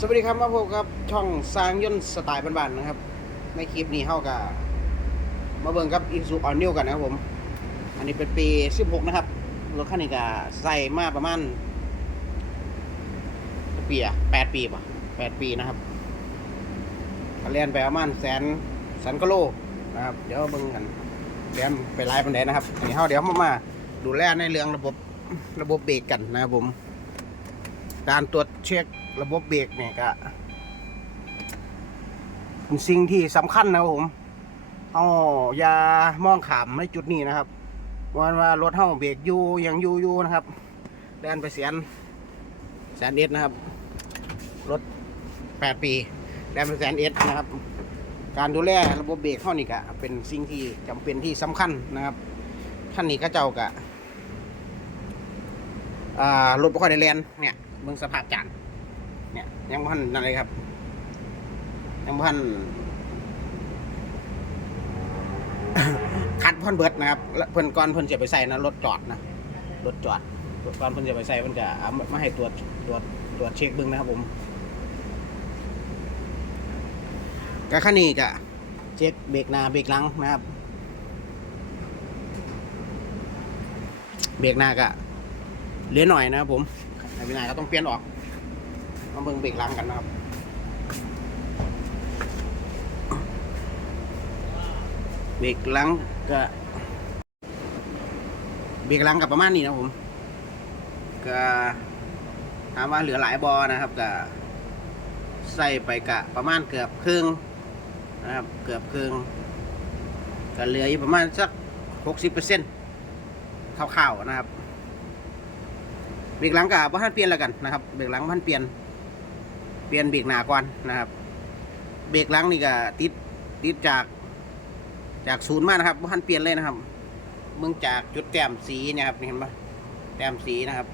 สวัสดีครับมาพบกับช่องสร้างยนสไตล์บ้านๆนะครับ ในคลิปนี้เฮากับมาเบิ่งกับอีซูออนนิวกันนะครับผม อันนี้เป็นปี 16 นะครับรถคันนี้ก็ใส่มาประมาณกี่ปีอะ8ปีป่ะ8ปีนะครับก็เรียนไปประมาณแสนแสนกโลนะครับ เดี๋ยวเบิ่งกันเรียนไปไล่ปันไดนะครับอันนี้เฮาเดี๋ยวมามาดูแลในเรื่องระบบระบบเบรกกันนะครับผม การตรวจเช็ค ระบบเบรกเนี่ยก็เป็นสิ่งที่สำคัญนะครับผมเอาอย่ามองขามในจุดนี้นะครับวันว่ารถเฮาเบรกอยู่ยังอยู่อยู่นะครับแดนไปแสนแสนเอ็ดนะครับ รถแปดปีแดนไปแสนเอ็ดนะครับ การดูแลระบบเบรกเท่านี้ก็เป็นสิ่งที่จำเป็นที่สำคัญนะครับท่านนี้ก็เจ้ากะรถบ่ค่อยได้แลนเนี่ยเบิ่งสภาพจาน เนี่ย ยังพันนั่นเลยครับ ยังพันคัดพิ่นเบิดนะครับแล้วเพิ่นก่อนเพิ่นจะไปใส่นะรถจอดนะรถจอดรถก่อนเพิ่นจะไปใส่เพิ่นจะเอามาให้ตรวจตรวจตรวจเช็คเบิ่งนะครับผมกคันนี้จะเช็คเบรกหน้าเบรกหลังนะครับ เบรกหน้าก็เหลือหน่อยนะครับผมในวินัยก็ต้องเปลี่ยนออก มาเบิ่งเบรกหลังกันนะครับเบรกหลังก็เบรกหลังกับประมาณนี้นะผมก็ถามว่าเหลือหลายบอนะครับก็ใส่ไปกะประมาณเกือบครึ่งนะครับ เกือบครึ่งก็เหลืออยู่ประมาณสักหกสิบเปอร์เซ็นต์คร่าวๆนะครับเบรกหลังกับบ่ทันเปลี่ยนแล้วกันนะครับเบรกหลังบ่ทันเปลี่ยน เปลี่ยนเบรกหน้าก่อนนะครับ เบรกหลังนี่ก็ติดติดจากจากศูนย์มานะครับบ่ทันเปลี่ยนเลยนะครับ เบิ่งจากจุดแต้มสีเนี่ยครับเห็นปะแต้มสีนะครับ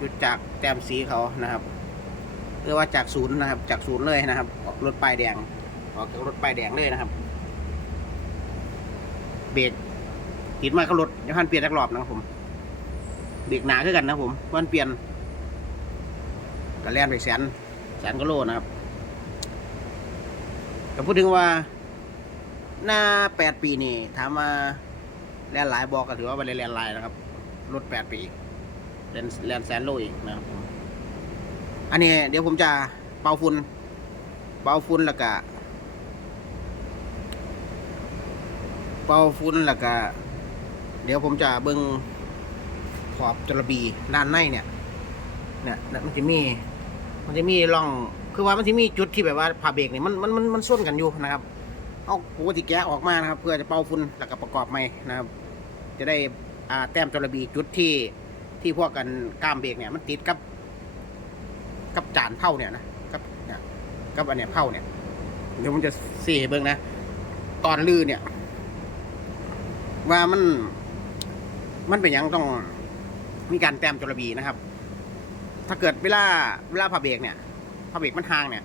จุดจากแต้มสีเขานะครับเรียกว่าจากศูนย์นะครับ จากศูนย์เลยนะครับออกรถป้ายแดงออกจากรถป้ายแดงเลยนะครับ เบรกติดมาเขารถยังทันเปลี่ยนจักรอบนะครับผมเบรกหนาขึ้นกันนะผมวันเปลี่ยนก็แล่นไปแสน แสนกิโลนะครับแต่พูดถึงว่าหน้าแปดปีนี่ถามว่าแลนหลายบอกก็ถือว่าไปแลนหลายนะครับรถแปดปีแล่นแลนแสนโลอีกนะครับอันนี้เดี๋ยวผมจะเป่าฝุ่นเป่าฝุ่นแล้วก็เป่าฝุ่นแล้วก็เดี๋ยวผมจะเบิ่งขอบจระบีด้านในเนี่ยเนี่ยเนี่ยมันจะมี มันจะมีร่องคือว่ามันจะมีจุดที่แบบว่าผ่าเบรกเนี่ยมันมันมันมันส้นกันอยู่นะครับ เอาปกติแกะออกมานะครับ เพื่อจะเป่าฝุ่นแล้วก็ประกอบใหม่นะครับ จะได้อ่าแต้มจระบีจุดที่ที่พวกกันก้ามเบรกเนี่ยมันติดกับ กับจานเผาเนี่ยนะกับเนี่ยกับอันเนี้ยเผาเนี่ยเดี๋ยวผมจะเสี่เบิ้งนะ ตอนลื่นเนี่ย ว่ามัน มันเป็นยังต้องมีการแต้มจระบีนะครับ ถ้าเกิดเวลาเวลาผ่าเบรกเนี่ยผ่าเบรกมันห่างเนี่ย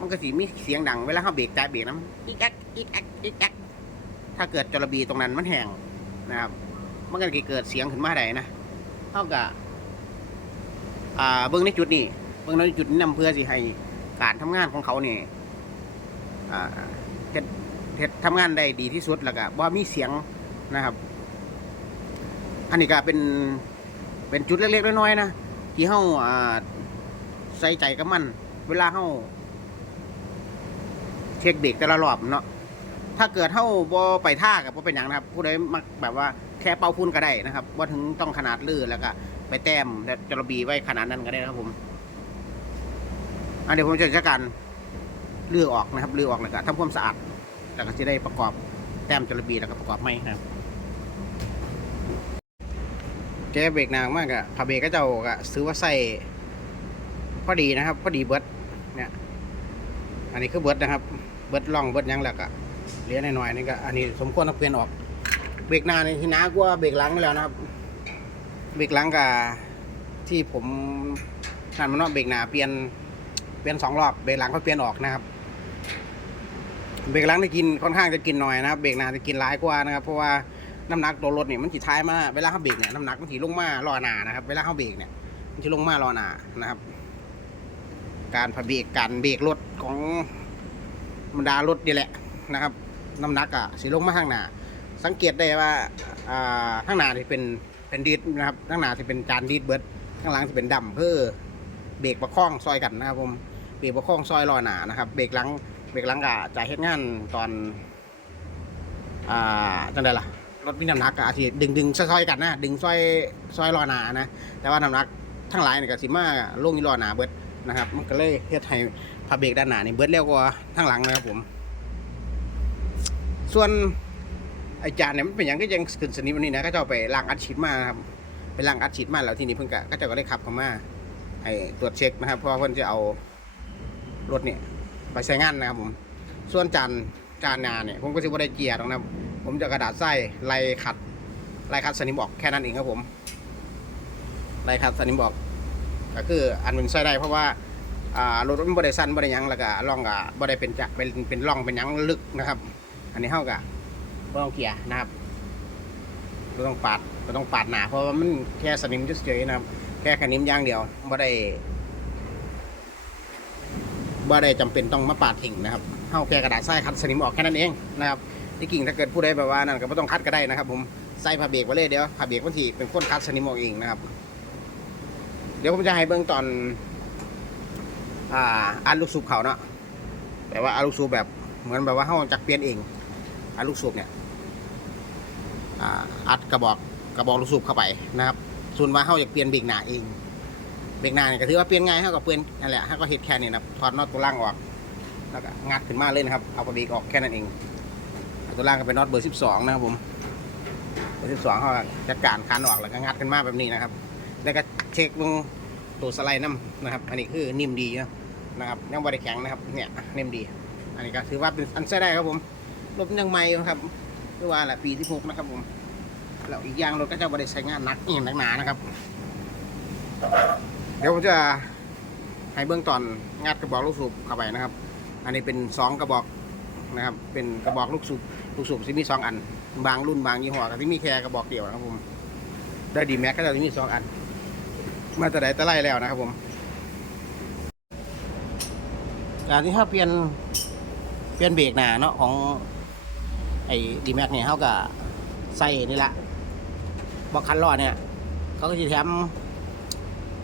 มันก็สีมีเสียงดังเวลาเขาเบรกจ่ายเบรกนะมันอีกแอ๊กอีกแอ๊กอีกแอ๊กถ้าเกิดจระบีตรงนั้นมันแห้งนะครับ มันก็จะเกิดเสียงขึ้นมาได้นะเท่ากับอ่าเบื้องในจุดนี้เบื้องในจุดนี้นำเพื่อสิให้การทำงานของเขาเนี่ยอ่าเฮ็ดเฮ็ดทำงานได้ดีที่สุดแล้วก็บ่มีเสียงนะครับ อันนี้ก็เป็นเป็นจุดเล็กๆน้อยๆนะ ที่เฮาอ่าใส่ใจกับมัน เวลาเฮาเช็คเบรกแต่ละรอบเนาะถ้าเกิดเฮาบ่ไปท่ากับบ่เป็นหยังนะครับ ผู้ใดมักแบบว่าแค่เป่าฝุ่นก็ได้นะครับว่าถึงต้องขนาดลื่นแล้วก็ไปแต้มและจระบีไว้ขนาดนั้นก็ได้นะครับผมอันเดี๋ยวผมจะจัดการเลือกออกนะครับเลือกออกแล้วก็ทำความสะอาดแล้วก็จะได้ประกอบแต้มจระบีแล้วก็ประกอบไม่นะครับ แกเบรกนางมากอะผ่าเบรกก็เจ้าก็ซื้อว่าใส่พอดีนะครับ พอดีเบิร์ดเนี่ย อันนี้คือเบิร์ดนะครับ เบิร์ดล่องเบิร์ดยังหละก็เหลี้ยหน่อยนี่ก็อันนี้สมควรต้องเปลี่ยนออก เบรกหน้านี่ที่น้ากว่าเบรกหลังแล้วนะครับ เบรกหลังกับที่ผมนั่นมันเนาเบรกหน้าเปลี่ยนเปลี่ยนสองรอบเบรกหลังก็เปลี่ยนออกนะครับ เบรกหลังจะกินค่อนข้างจะกินหน่อยนะครับ เบรกหน้าจะกินหลายกว่านะครับ เพราะว่า น้ำหนักตัวรถเนี่ยมันจีท้ายมาเวลาเขาเบรกเนี่ยน้ำหนักมันถีลงมารอหนานะครับ เวลาเขาเบรกเนี่ยมันจะลงมารอหนานะครับ การพาเบรกการเบรกรถของบรรดารถนี่แหละนะครับน้ำหนักอะสีลงมาข้างหน้าสังเกตได้ว่าอ่าข้างหน้าที่เป็นเป็นดีดนะครับข้างหน้าที่เป็นจานดีดเบิร์ดข้างหลังที่เป็นดำเพื่อเบรกประคองซอยกันนะครับผมเบรกประคองซอยรอหนานะครับ เบรกหลังเบรกหลังก็จะเฮ็ดงานตอนอ่าจังไดล่ะ รถมีน้ำหนักก็อาจจะดึงดึงซอยๆกันนะดึงซอยซอยรอหนานะแต่ว่าน้ำหนักทั้งหลายเนี่ยก็สิมาลงอยู่รอหนาเบิดนะครับ มันก็เลยเฮ็ดให้พาเบรกด้านหน้านี่เบิดเร็วกว่าทั้งหลังนะครับผม ส่วนไอจานเนี่ยมันเป็นอย่างก็ยังขึ้นสนิมวันนี้นะก็จะไปล้างอัดฉีดมาครับไปล้างอัดฉีดมาแล้วที่นี้เพิ่งก็ก็จะก็ได้ขับเข้ามาไอตรวจเช็คนะครับเพราะว่าเพิ่นจะเอารถเนี่ยไปใช้งานนะครับผม ส่วนจานจานนาเนี่ยผมก็จะไม่ได้เจียร์หรอกนะครับ ผมจะกระดาษไส้ไล่ขัดไล่ขัดสนิมออกแค่นั้นเองครับผมไล่ขัดสนิมออกก็คืออันมันใส่ได้เพราะว่ารถมันบริสันบริยังแล้วก็ร่องก็บริเป็นจะเป็นเป็นร่องเป็นยังลึกนะครับ อันนี้เท่ากับไม่ต้องเกียร์นะครับไม่ต้องปาดไม่ต้องปาดหนาเพราะว่ามันแค่สนิมเฉยๆนะครับ แค่สนิมย่างเดียวไม่ได้ไม่ได้จำเป็นต้องมาปาดทิ้งนะครับเท่าแค่กระดาษทรายคัดสนิมออกแค่นั้นเองนะครับ ที่กิ่งถ้าเกิดผู้ใดแบบว่านั่นก็ไม่ต้องคัดก็ได้นะครับ ผมใส่ผ้าเบรกไว้เลยเดี๋ยวผ้าเบรกบางทีเป็นคนคัดสนิมออกเองนะครับ เดี๋ยวผมจะให้เบื้องตอนอ่าอันลูกสูบเขาเนาะแต่ว่าอันลูกสูบแบบเหมือนแบบว่าเขาจักเปลี่ยนเองอันลูกสูบเนี่ยอัดกระบอกกระบอกลูกสูบเข้าไปนะครับ ส่วนว่าเขาอยากเปลี่ยนเบรกหน้าเองเบรกหน้าเนี่ยก็ถือว่าเปลี่ยนง่ายเขาก็เปลี่ยนนั่นแหละเขาก็เฮ็ดแค่นี้นะถอดน็อตตัวล่างออกแล้วก็งัดขึ้นมาเลยนะครับ เอากระเบรกออกแค่นั้นเอง ตัวล่างก็เป็นน็อตเบอร์ 12 นะครับผมเบอร์ 12เขาก็จัดการคันออกแล้วก็งัดขึ้นมาแบบนี้นะครับ แล้วก็เช็คลงตัวสไลด์น้ำนะครับ อันนี้คือนิ่มดีนะครับยังบริแข็งนะครับเนี่ยนิ่มดี อันนี้ก็ถือว่าเป็นอันใช้ได้ครับผมรถยังใหม่ครับคือว่าแหละปีที่หกนะครับผมแล้วอีกอย่างรถก็จะบริใช้งานหนักอย่างหนักหนานะครับ เดี๋ยวผมจะให้เบื้องตอนงัดกระบอกลูกสูบเข้าไปนะครับ อันนี้เป็นสองกระบอก นะครับ เป็นกระบอกลูกสูบลูกสูบที่มีสองอัน บางรุ่นบางยี่ห้อก็ที่มีแค่กระบอกเดียวนะครับผมได้ดีแม็กก็จะมีสองอัน มาแต่ไหนแต่ไรแล้วนะครับผมการที่เขาเปลี่ยนเปลี่ยนเบรกหนาเนาะของไอ้ดีแม็กเนี่ยเขาก็ใส่นี่แหละบอกคันล้อเนี่ยเขาก็จะแถม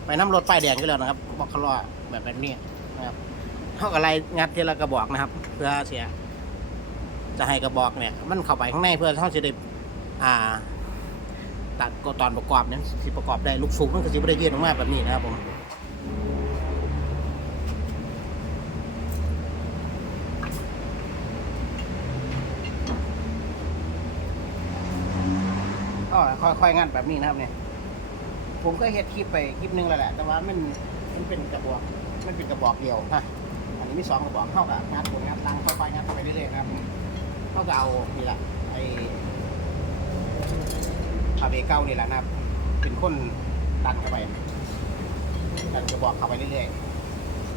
ไปน้ำรถป้ายแดงก็แล้วนะครับ บอกคันล้อแบบแบบนี้นะครับเขาก็ไล่งัดทีละกระบอกนะครับ เพื่อเสีย จะให้กระบอกเนี่ย มันเข้าไปข้างในเพื่อเขาจะได้อ่าตัดก็ตอนประกอบนั้นสิประกอบได้ลูกสูงมันก็สิบ่ได้ยืดออกมาแบบนี้นะครับผมก็ค่อยๆงัดแบบนี้นะครับเนี่ย ผมก็เฮ็ดคลิปไปคลิปนึงแล้วแหละ แต่ว่ามันมันเป็นกระบอกมันเป็นกระบอกเดียวฮะอันนี้มีสองกระบอกเข้ากับงัดผลงัดลังค่อยๆงัดไปเรื่อยๆนะครับ เขากับเอานี่แหละไอ้อาเบเก้านี่แหละนะครับ เป็นคนดันเข้าไปดันกระบอกเข้าไปเรื่อย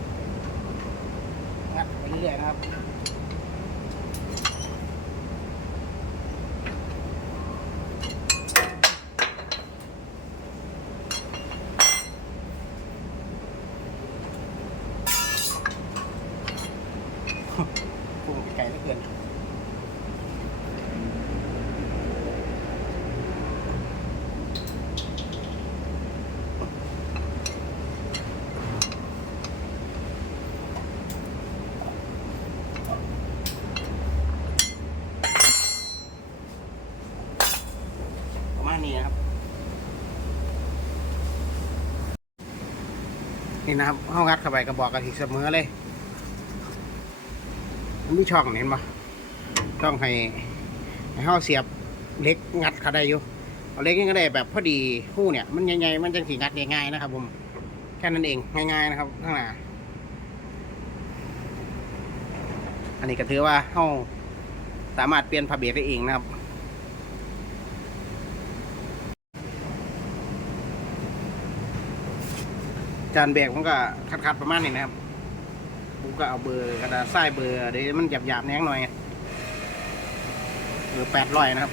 ๆงัดไปเรื่อยๆนะครับ พุ่งไปไกลเหลือเกิน ประมาณนี้นะครับ นี่นะครับห้องงัดเข้าไปกระบอกกระถิกเสมอเลยมันมีช่องเห็นปะช่องให้ให้ห้าเสียบเล็กงัดเข้าได้อยู่เอาเล็กนี่ก็ได้แบบพอดีคู่เนี่ยมันใหญ่ๆมันจังสีงัดง่ายๆนะครับผมแค่นั้นเองง่ายๆนะครับข้างหน้าอันนี้ก็ถือว่าเฮาสามารถเปลี่ยนผ้าเบรกได้เองนะครับ จานแบกผมก็คัดๆประมาณนี้นะครับผมก็เอาเบอร์กระดาษทรายเบอร์เดี๋ยวมันหยาบๆแหนงหน่อยเบอร์แปดร้อยนะครับ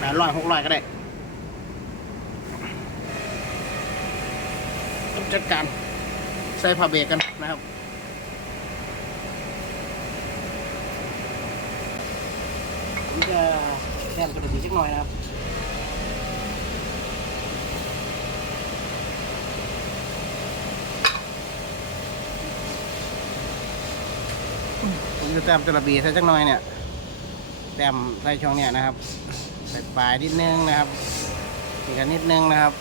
แปดร้อยหกร้อยก็ได้จัดการใส่ผ้าเบรกกันนะครับผมจะแทนกระดิ่งสักหน่อยนะครับ ผมจะแต้มจระบีใส่สักหน่อยเนี่ยแต้มใส่ช่องเนี่ยนะครับใส่ปลายนิดนึงนะครับอีกนิดนึงนะครับ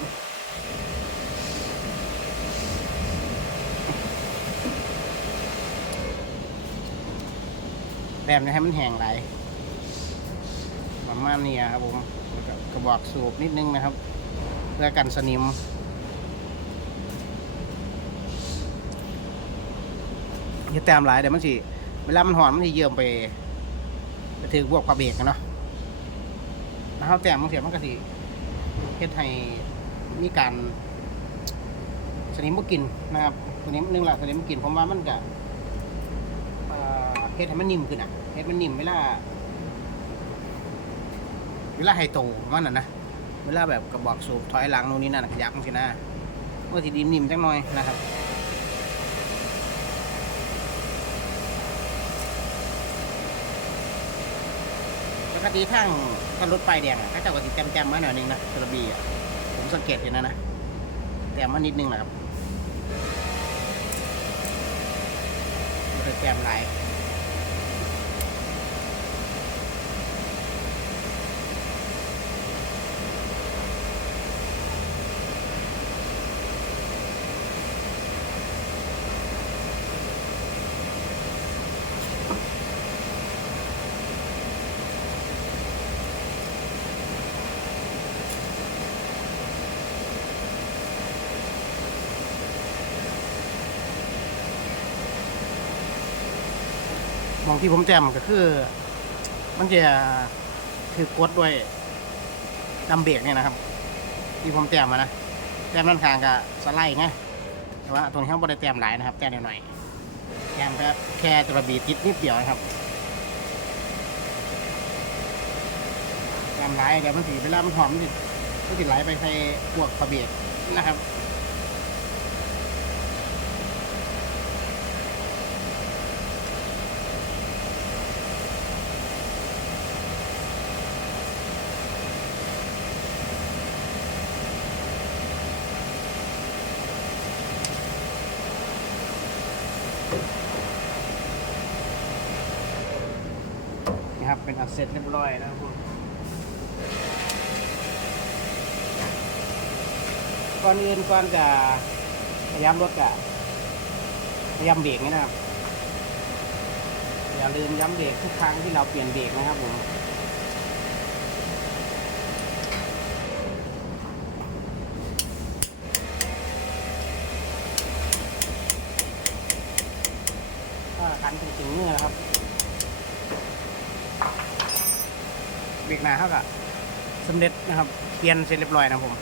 แต้มจะให้มันแห้งไหลประมาณนี้ครับผมกระบอกสูบนิดนึงนะครับ เพื่อกันสนิมอย่าแต้มหลายเดี๋ยวมันสิ เวลามันหอนมันจะเยิ่มไปไปถึงพวกปลาเบรกอะเนาะนะครับแต้มมันเสียมันก็สิเฮ็ดให้มีการสนิมบ่กินนะครับสนิมหนึงละสนิมบ่กินผมว่ามันก็เอ่อเฮ็ดให้มันนิ่มขึ้นอะเฮ็ดมันนิ่มเวลาเวลาไฮโตมันน่ะนะเวลาแบบกระบอกสูบถอยหลังนู่นนี่นั่นขยับมันสินะมันสินิ่มจังหน่อยนะครับ กติทางทางรถไฟแดงอะเขาเจ้าก็ติดแจมๆมาหน่อยนึงนะกระบี่อะผมสังเกตเห็นนะนะแจมมานิดนึงแหละครับไม่ได้แจมหลาย องที่ผมแจมก็คือ มันจะคือกดด้วยดำเบรกเนี่ยนะครับ ที่ผมแจมมานะแจมด้านข้างกับสไลด์ไงแต่ว่าตรงนี้เขาบริแจมหลายนะครับแจมหน่อยๆแจมแค่แค่ตัวบีติดนิดเดียวนะครับแจมหลายเดี๋ยวมันสีเวลามันหอมมันสิมันสิไหลไปใส่พวกกระเบียนะครับ เป็นอัดเสร็จเรียบร้อยนะครับผมก่อนอื่นก่อนจะพยายามรถกะพยายามเบรกนี่นะครับ อย่าลืมย้ำเบรกทุกครั้งที่เราเปลี่ยนเบรกนะครับผมก็คันถึงๆเนี่ยนะครับ เบรก หน้าเขาก็สำเร็จนะครับ เปลี่ยนเสร็จเรียบร้อยนะผม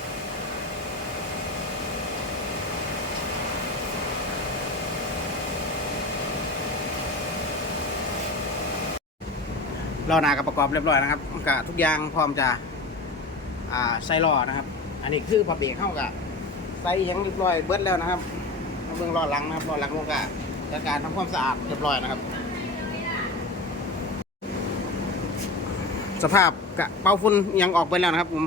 ล้อหน้ากับประกอบเรียบร้อยนะครับก็ทุกอย่างพร้อมจะอ่าใส่ล้อนะครับ อันนี้คือพับเบรกเข้ากับใส่ยังเรียบร้อยเบิดแล้วนะครับเบิ่งล้อหลังนะครับล้อหลังมันก็จัดการทำความสะอาดเรียบร้อยนะครับ สภาพ กะเป่าฝุ่นยังออกไปแล้วนะครับผม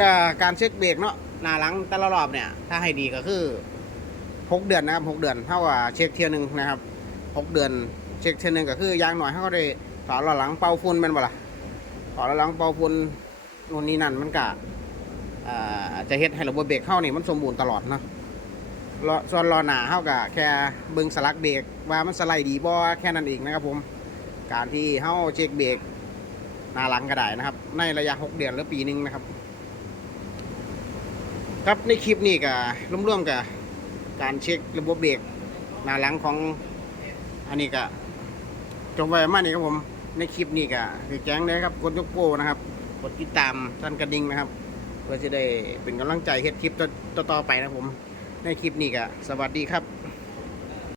ก็การเช็คเบรกเนาะหน้าหลังแต่ละรอบเนี่ย ถ้าให้ดีก็คือหกเดือนนะครับหกเดือนเท่ากับเช็คเที่ยนึงนะครับหกเดือนเช็คเที่ยนึงก็คือยางหน่อยเขาก็ได้ถอดล้อหลังเป่าฝุ่นแม่นบ่ล่ะถอดล้อหลังเป่าฝุ่นนู่นนี่นั่นมันกะ จะเฮ็ดให้ระบบเบรกเข้านี่มันสมบูรณ์ตลอดเนาะรอส่วนรอหนาเข้ากับแค่เบิ่งสลักเบรกว่ามันสไลด์ดีบ่แค่นั้นเองนะครับผมการที่เข้าเช็คเบรกหน้าหลังก็ได้นะครับ ในระยะ 6 เดือนหรือปีหนึงนะครับ ครับในคลิปนี้ก็ร่วมๆกับการเช็คระบบเบรกหน้าหลังของอันนี้ก็จบไว้ปมาณนี้ครับผมในคลิปนี้ก็คือแจ้งเลยครับกดยกโป้นะครับ กดติดตามสั่นกระดิ่งนะครับ เพื่อจะได้เป็นกำลังใจเฮ็ดคลิปต่อๆไปนะผม ในคลิปนี้ก็สวัสดีครับ